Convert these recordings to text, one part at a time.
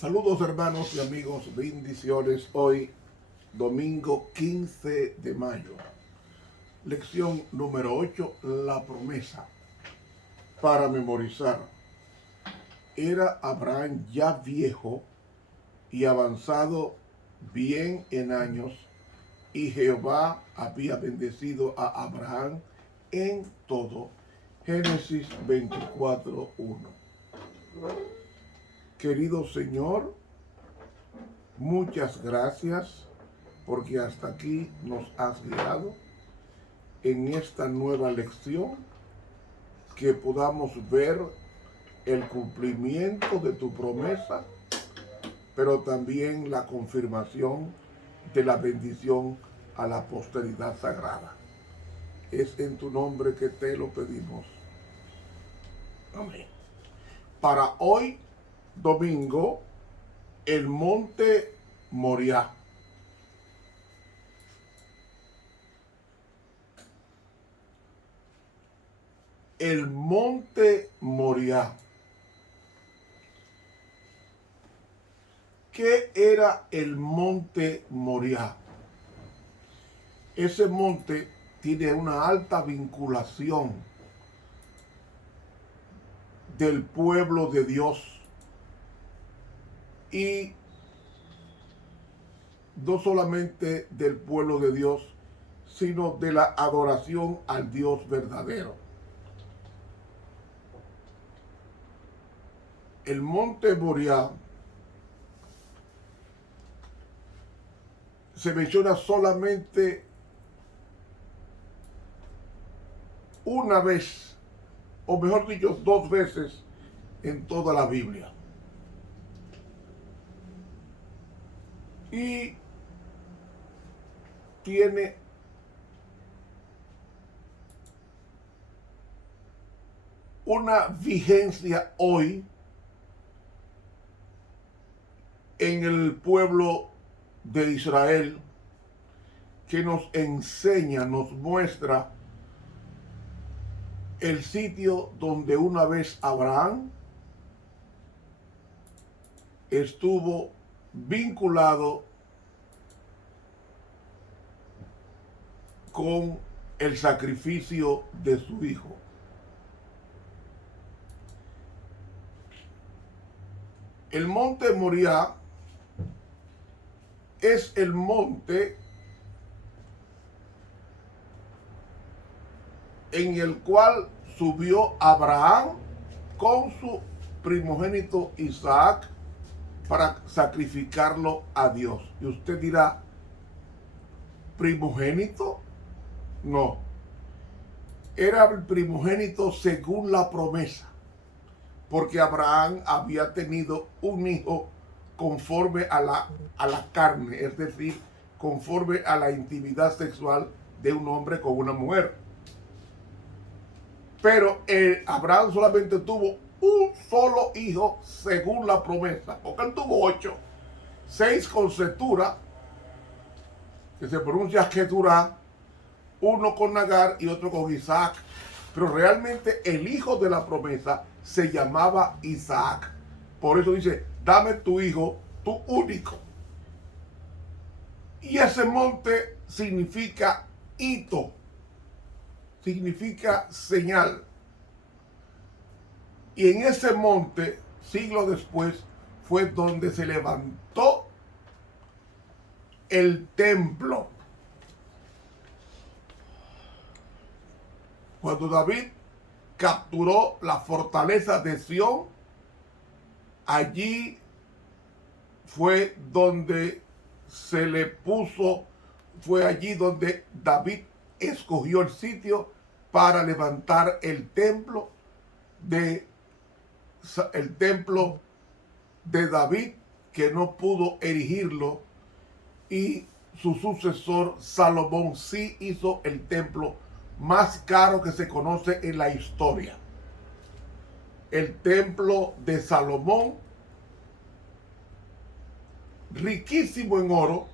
Saludos hermanos y amigos, bendiciones. Hoy, domingo 15 de mayo. Lección número 8, la promesa. Para memorizar. Era Abraham ya viejo y avanzado bien en años, y Jehová había bendecido a Abraham en todo. Génesis 24:1. Querido Señor, muchas gracias porque hasta aquí nos has guiado en esta nueva lección, que podamos ver el cumplimiento de tu promesa, pero también la confirmación de la bendición a la posteridad sagrada. Es en tu nombre que te lo pedimos. Amén. Para hoy, domingo, el monte Moriah. El monte Moriah. ¿Qué era el monte Moriah? Ese monte tiene una alta vinculación del pueblo de Dios, y no solamente del pueblo de Dios, sino de la adoración al Dios verdadero. El monte Moriah se menciona solamente una vez, o mejor dicho, dos veces en toda la Biblia. Y tiene una vigencia hoy en el pueblo de Israel, que nos enseña, nos muestra el sitio donde una vez Abraham estuvo vinculado con el sacrificio de su hijo. El monte Moriah es el monte en el cual subió Abraham con su primogénito Isaac para sacrificarlo a Dios. Y usted dirá, ¿primogénito? No. Era el primogénito según la promesa, porque Abraham había tenido un hijo conforme a la carne, es decir, conforme a la intimidad sexual de un hombre con una mujer. Pero Abraham solamente tuvo un solo hijo según la promesa, porque él tuvo 8, 6 con Setura, que se pronuncia Keturah, uno con Nagar y otro con Isaac. Pero realmente el hijo de la promesa se llamaba Isaac. Por eso dice, dame tu hijo, tu único. Y ese monte significa hito, significa señal. Y en ese monte, siglos después, fue donde se levantó el templo. Cuando David capturó la fortaleza de Sión, allí fue donde se le puso, fue allí donde David escogió el sitio para levantar el templo de David, que no pudo erigirlo, y su sucesor Salomón sí hizo el templo más caro que se conoce en la historia. El templo de Salomón, riquísimo en oro,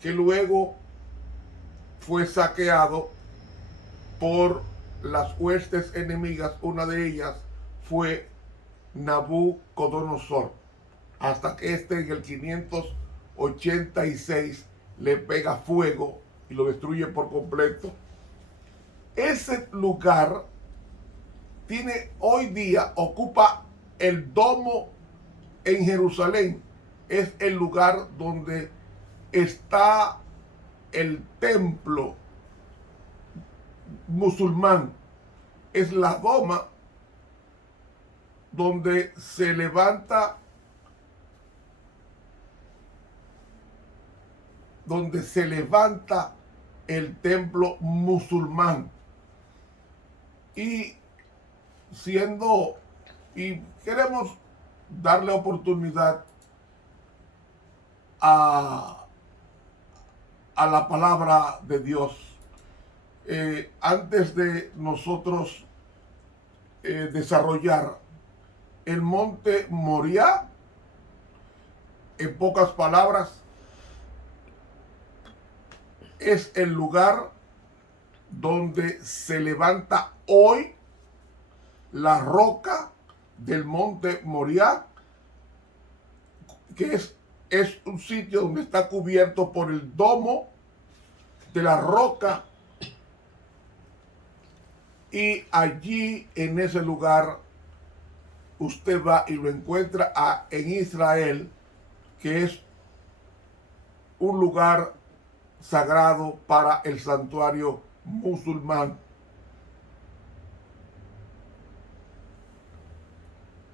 que luego fue saqueado por las huestes enemigas. Una de ellas fue Nabucodonosor. hasta que en el 586 le pega fuego y lo destruye por completo. Ese lugar hoy día ocupa el domo en Jerusalén. Es el lugar donde está el templo musulmán. Es la doma donde se levanta el templo musulmán. Y queremos darle oportunidad a la palabra de Dios. Antes de nosotros desarrollar el monte Moriah, en pocas palabras, es el lugar donde se levanta hoy la roca del monte Moriah, que es un sitio donde está cubierto por el domo de la roca, y allí en ese lugar usted va y lo encuentra en Israel, que es un lugar sagrado para el santuario musulmán.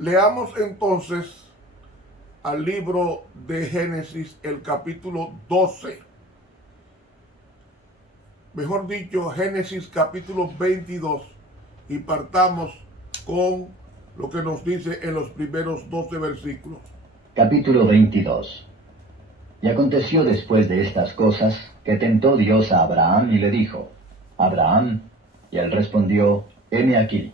Leamos entonces al libro de Génesis, el capítulo 12. Mejor dicho, Génesis capítulo 22. Y partamos con lo que nos dice en los primeros 12 versículos. Capítulo 22. Y aconteció después de estas cosas, que tentó Dios a Abraham y le dijo: Abraham. Y él respondió: heme aquí.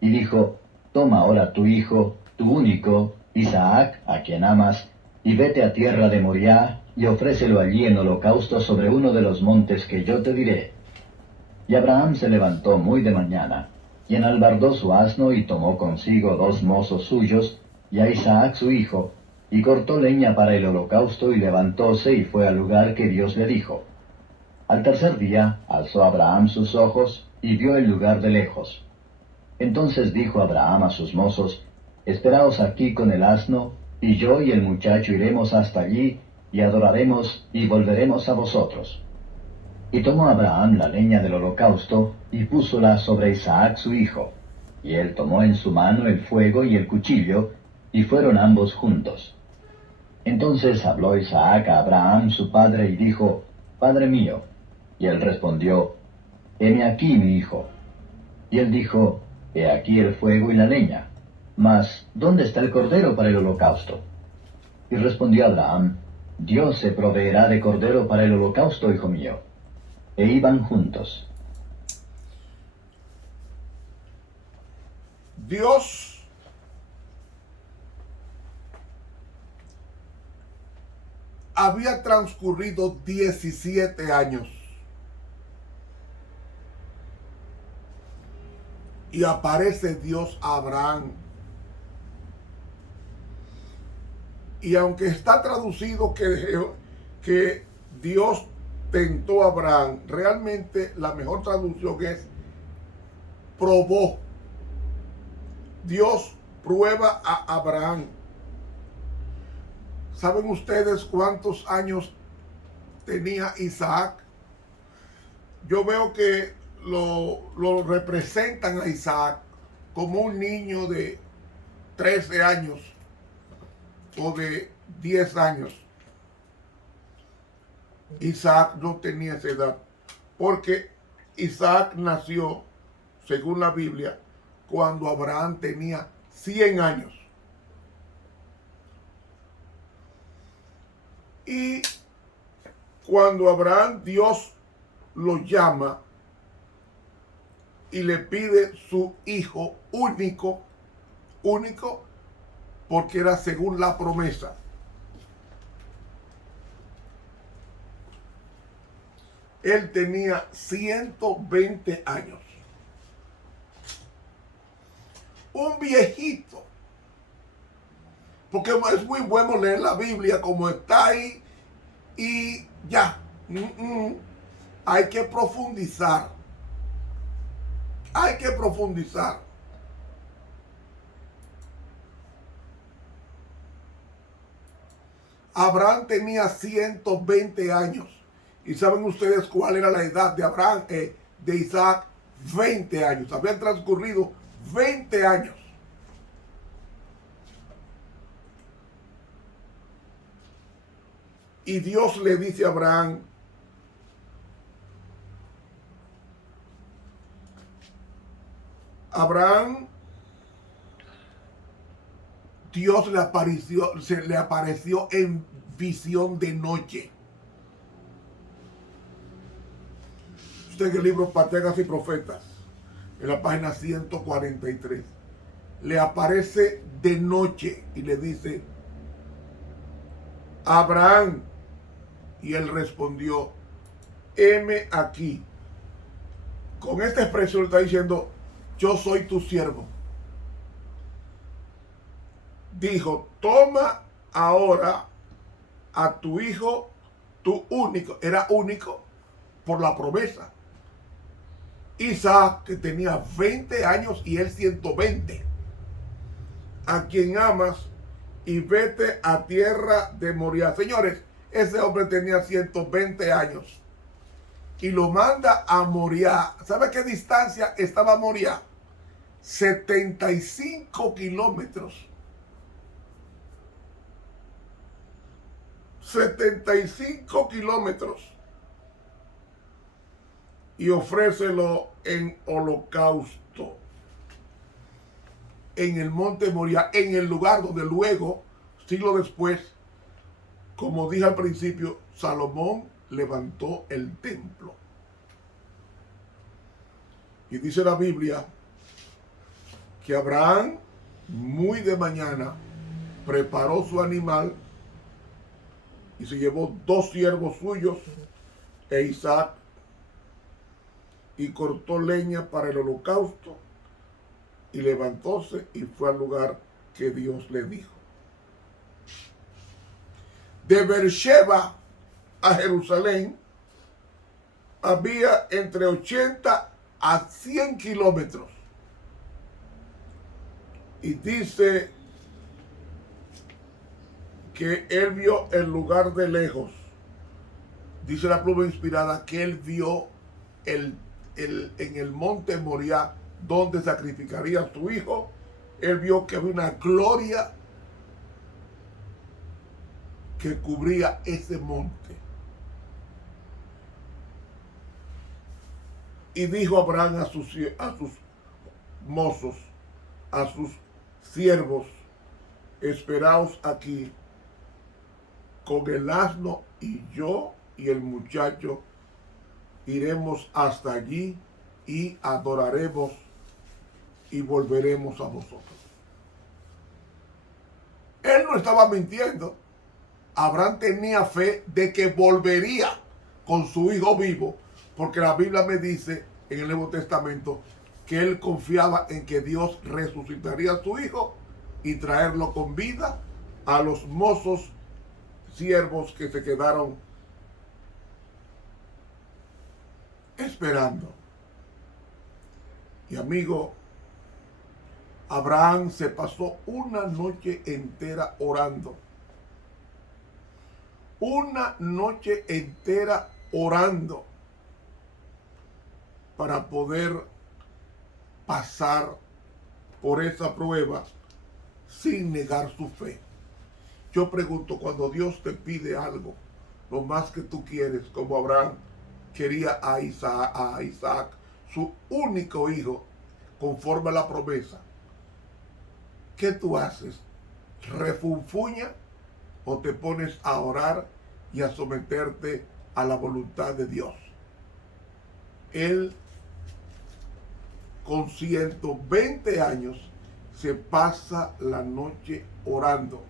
Y dijo: Toma ahora tu hijo, tu único, Isaac, a quien amas, y vete a tierra de Moriah, y ofrécelo allí en holocausto sobre uno de los montes que yo te diré. Y Abraham se levantó muy de mañana, y enalbardó su asno, y tomó consigo 2 mozos suyos, y a Isaac su hijo, y cortó leña para el holocausto, y levantóse y fue al lugar que Dios le dijo. Al tercer día alzó Abraham sus ojos, y vio el lugar de lejos. Entonces dijo Abraham a sus mozos: Esperaos aquí con el asno, y yo y el muchacho iremos hasta allí, y adoraremos, y volveremos a vosotros. Y tomó Abraham la leña del holocausto, y púsola sobre Isaac su hijo. Y él tomó en su mano el fuego y el cuchillo, y fueron ambos juntos. Entonces habló Isaac a Abraham su padre, y dijo: Padre mío. Y él respondió: Heme aquí, mi hijo. Y él dijo: He aquí el fuego y la leña, mas ¿dónde está el cordero para el holocausto? Y respondió Abraham: Dios se proveerá de cordero para el holocausto, hijo mío. E iban juntos. Dios había transcurrido 17 años y aparece Dios a Abraham. Y aunque está traducido que Dios tentó a Abraham, realmente la mejor traducción es probó. Dios prueba a Abraham. ¿Saben ustedes cuántos años tenía Isaac? Yo veo que lo representan a Isaac como un niño de 13 años o de 10 años. Isaac no tenía esa edad, porque Isaac nació, según la Biblia, cuando Abraham tenía 100 años. Y cuando Abraham, Dios lo llama y le pide su hijo único, porque era según la promesa. Él tenía 120 años. Un viejito Porque es muy bueno leer la Biblia como está ahí y ya. Hay que profundizar. Hay que profundizar. Abraham tenía 120 años. ¿Y saben ustedes cuál era la edad de Abraham? De Isaac, 20 años. Habían transcurrido 20 años. Y Dios le dice a Abraham: Abraham, Dios se le apareció en visión de noche. Usted en el libro Patriarcas y Profetas, en la página 143, le aparece de noche y le dice: Abraham. Y él respondió: heme aquí. Con esta expresión está diciendo: yo soy tu siervo. Dijo: toma ahora a tu hijo, tu único, era único por la promesa, Isaac, que tenía 20 años y él 120, a quien amas, y vete a tierra de Moriah. Señores, ese hombre tenía 120 años y lo manda a Moriah. ¿Sabe qué distancia estaba Moriah? 75 kilómetros. 75 kilómetros. Y ofrécelo en holocausto en el monte Moriah, en el lugar donde luego, siglo después, como dije al principio, Salomón levantó el templo. Y dice la Biblia que Abraham, muy de mañana, preparó su animal y se llevó 2 siervos suyos e Isaac, y cortó leña para el holocausto, y levantóse y fue al lugar que Dios le dijo. De Beersheba a Jerusalén había entre 80 a 100 kilómetros. Y dice que él vio el lugar de lejos. Dice la pluma inspirada que él vio en el monte Moriah, donde sacrificaría a su hijo. Él vio que había una gloria que cubría ese monte. Y dijo Abraham a sus mozos, a sus siervos: esperaos aquí con el asno, y yo y el muchacho iremos hasta allí y adoraremos y volveremos a vosotros. Él no estaba mintiendo. Abraham tenía fe de que volvería con su hijo vivo, porque la Biblia me dice en el Nuevo Testamento que él confiaba en que Dios resucitaría a su hijo y traerlo con vida a los mozos siervos que se quedaron esperando. Y amigo, Abraham se pasó una noche entera orando. Una noche entera orando para poder pasar por esa prueba sin negar su fe. Yo pregunto, cuando Dios te pide algo, lo más que tú quieres, como Abraham quería a Isaac, su único hijo, conforme a la promesa, ¿qué tú haces? ¿Refunfuña o te pones a orar y a someterte a la voluntad de Dios? Él, con 120 años, se pasa la noche orando.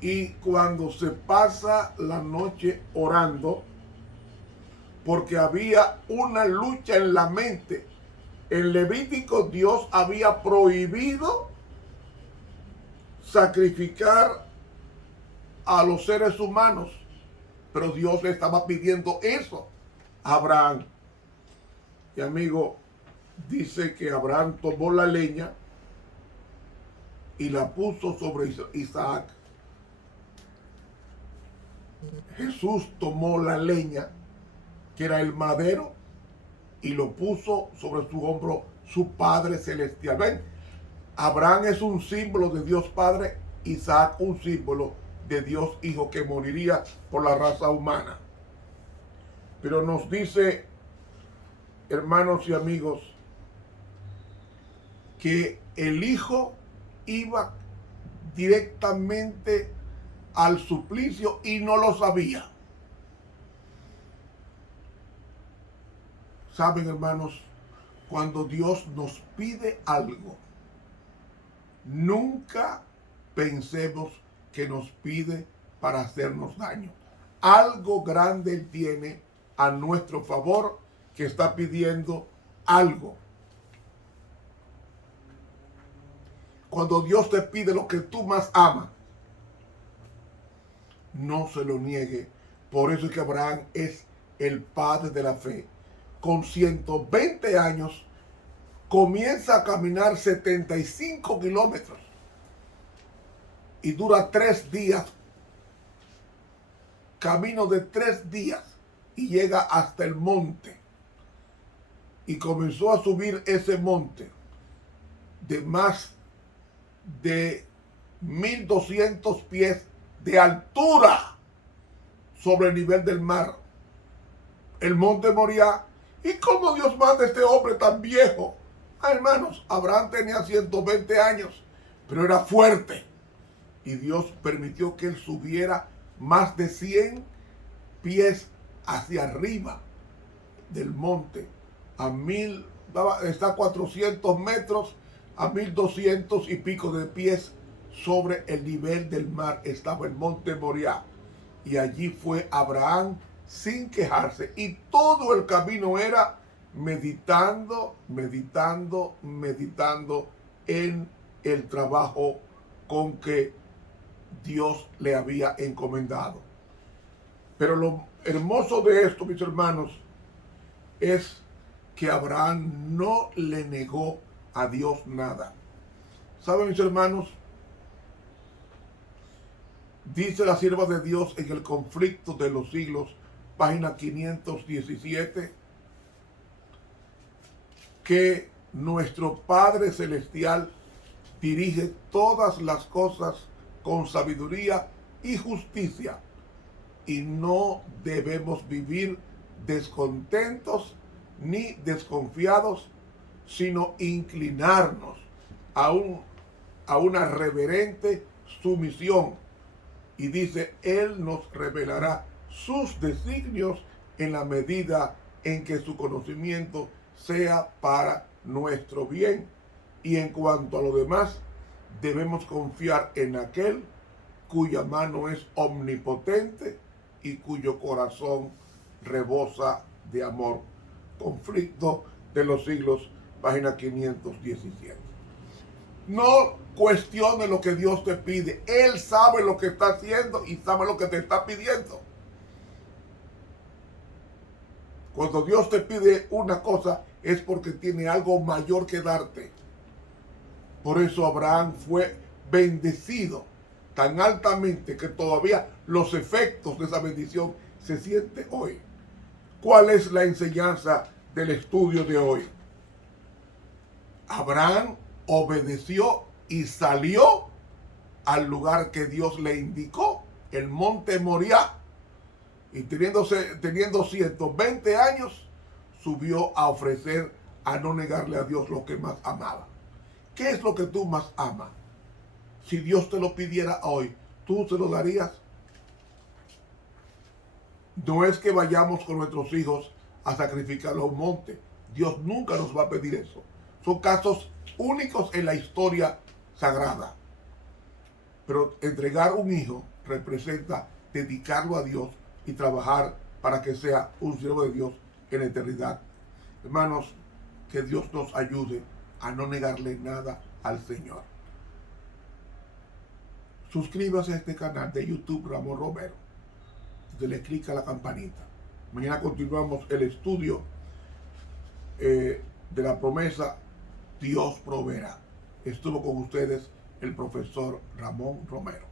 Y cuando se pasa la noche orando, porque había una lucha en la mente. En Levítico Dios había prohibido sacrificar a los seres humanos, pero Dios le estaba pidiendo eso a Abraham. Y amigo, dice que Abraham tomó la leña y la puso sobre Isaac. Jesús tomó la leña, que era el madero, y lo puso sobre su hombro su Padre Celestial. ¿Ven? Abraham es un símbolo de Dios Padre, Isaac un símbolo de Dios Hijo que moriría por la raza humana. Pero nos dice, hermanos y amigos, que el Hijo iba directamente al suplicio y no lo sabía. Saben, hermanos, cuando Dios nos pide algo, nunca pensemos que nos pide para hacernos daño. Algo grande Él tiene a nuestro favor, que está pidiendo algo. Cuando Dios te pide lo que tú más amas, no se lo niegue. Por eso es que Abraham es el padre de la fe. Con 120 años comienza a caminar 75 kilómetros y dura 3 días, camino de 3 días, y llega hasta el monte. Y comenzó a subir ese monte de más de 1200 pies de altura sobre el nivel del mar, el monte Moriah. ¿Y cómo Dios manda a este hombre tan viejo? Hermanos, Abraham tenía 120 años, pero era fuerte. Y Dios permitió que él subiera más de 100 pies hacia arriba del monte. Está a 400 metros, a 1200 y pico de pies sobre el nivel del mar estaba el monte Moriah. Y allí fue Abraham sin quejarse. Y todo el camino era meditando en el trabajo con que Dios le había encomendado. Pero lo hermoso de esto, mis hermanos, es que Abraham no le negó a Dios nada. ¿Saben, mis hermanos? Dice la sierva de Dios en el Conflicto de los Siglos, página 517, que nuestro Padre Celestial dirige todas las cosas con sabiduría y justicia, y no debemos vivir descontentos ni desconfiados, sino inclinarnos a una reverente sumisión. Y dice, Él nos revelará sus designios en la medida en que su conocimiento sea para nuestro bien. Y en cuanto a lo demás, debemos confiar en aquel cuya mano es omnipotente y cuyo corazón rebosa de amor. Conflicto de los Siglos, página 517. No cuestione lo que Dios te pide. Él sabe lo que está haciendo y sabe lo que te está pidiendo. Cuando Dios te pide una cosa, es porque tiene algo mayor que darte. Por eso Abraham fue bendecido tan altamente que todavía los efectos de esa bendición se sienten hoy. ¿Cuál es la enseñanza del estudio de hoy? Abraham obedeció y salió al lugar que Dios le indicó, el monte Moriah. Y teniendo 120 años, subió a ofrecer, a no negarle a Dios lo que más amaba. ¿Qué es lo que tú más amas? Si Dios te lo pidiera hoy, ¿tú se lo darías? No es que vayamos con nuestros hijos a sacrificarlo a un monte. Dios nunca nos va a pedir eso. Son casos únicos en la historia sagrada. Pero entregar un hijo representa dedicarlo a Dios y trabajar para que sea un siervo de Dios en la eternidad. Hermanos, que Dios nos ayude a no negarle nada al Señor. suscríbase a este canal de YouTube Ramón Romero. Dele clic a la campanita. Mañana continuamos el estudio de la promesa Dios proveerá. Estuvo con ustedes el profesor Ramón Romero.